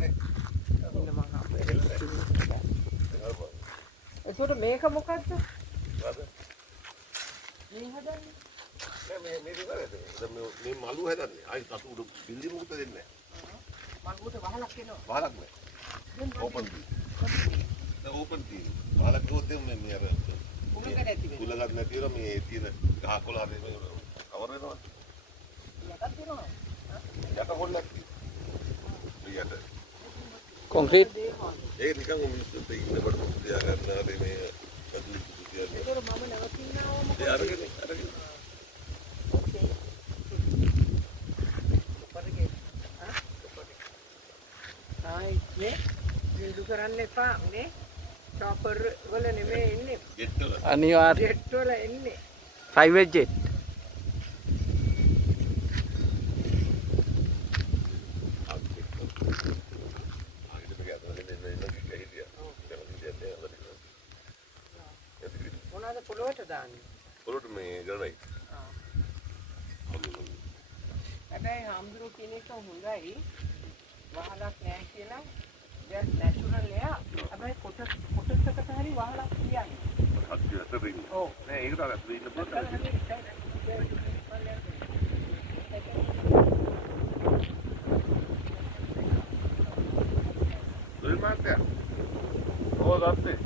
නේ. ඉන්න මං ඒකට මේක මොකද්ද? මේ හදන්නේ. මේ විතරද? මේ මලු හදන්නේ. ආයි තතු උඩ බිල්ලි මොකද දෙන්නේ නැහැ. මලුවට වහලක් එනවා. වහලක් නැහැ. ඕපන් ටී. ඕපන් ටී. වහලක් ගොඩ මේ අර උලක නැති වෙන. උලගත් නැතිව මේ තියෙන ගහ කොළ හරි මේ කවර වෙනවා. යටත් වෙනවා. යට කොල්ලක් යට. කොන්ක්‍රීට් ඒක නිකන් මිනිස්සුන්ට ඉන්නකොට තියා ගන්නවා මේ කතුරු කියන්නේ. ඒතර මම නැවතිනවා මොකද? ඒ අරගෙන ඕකේ. පරිගේ. ආයි නේ විඳු කරන්න එපා නේ. චොපර් වල නෙමෙයි ඉන්නේ. ජෙට් වල. අනිවාර්ය ජෙට් වල එන්නේ. ප්‍රයිවට් ජෙට් මොනවාද පොළොවට දාන්නේ? පොළොට මේ ගරයි. හැබැයි හාමුදුරුවෝ කියන එක හොඳයි. වහලක් නැහැ කියලා. just natural එයා. හැබැයි කොටසකට හරි වහලක් කියන්නේ. හත්ති අතර ඉන්නේ. ඔව්. නෑ ඒක තමයි අතර ඉන්න පුළුවන්. දුල්මාත්‍ය. ඕ දත්තේ.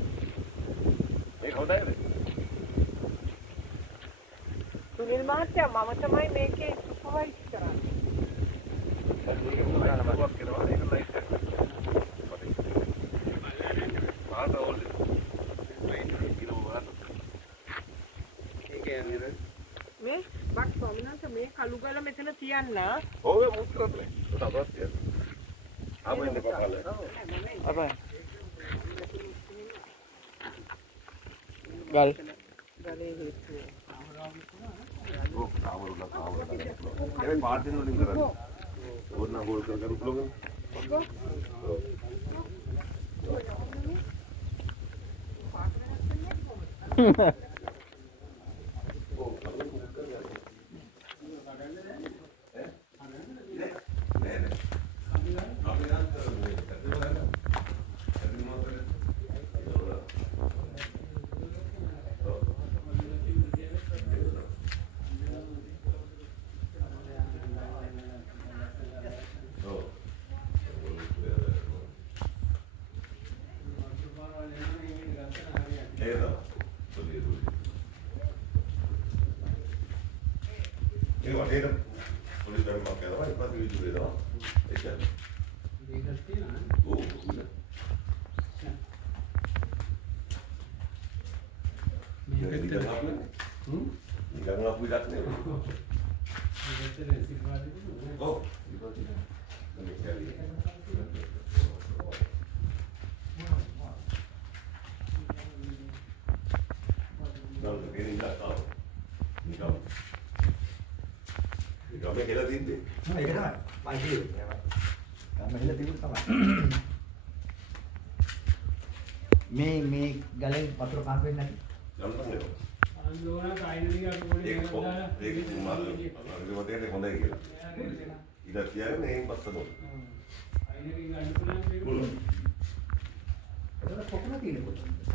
මේක හොඳයිද? සුනිල් මහත්තයා මම තමයි මේකේ සුපර්වයිස් කරන්නේ. මේ බක් ස්වාමිනාන්ත මේ කළු ගල මෙතන තියන්න. ඔව් ඒ මුත් කරන්නේ. තවත් තියන්න. ආවෙන්න පහල. අපා ගල් ගලේ හේතු. ඔව් කාමරුලා කාමරුලා. ඒ පාටින් වලින් කරන්නේ. ඕන හොල් කර කර පුළුවන්. ඒ වටේට පොඩි ධර්මයක් කරනවා ඊපස්සේ විදුලි දෙනවා එච්චර මේකත් තියෙනවා ඕ මේකත් නිකන් අපු ඉඩක් නෙවෙයි මේකත් රෙසිප්ට් ඔව් ගමේ කියලා තින්නේ. ඒක තමයි. මම කිව්වේ. ගම හෙල තිබුණ තමයි. මේ ගලෙන් වතුර පාස් වෙන්නේ නැති. ගමන නේද? ආන්දෝලන කායිනික අපි පොඩි ඒක මතකද හොඳයි කියලා. ඉතින් තියාගෙන එහෙන් පස්සනෝ. කායිනික ගන්න පුළුවන්. ඒක කොහොමද තියෙන්නේ?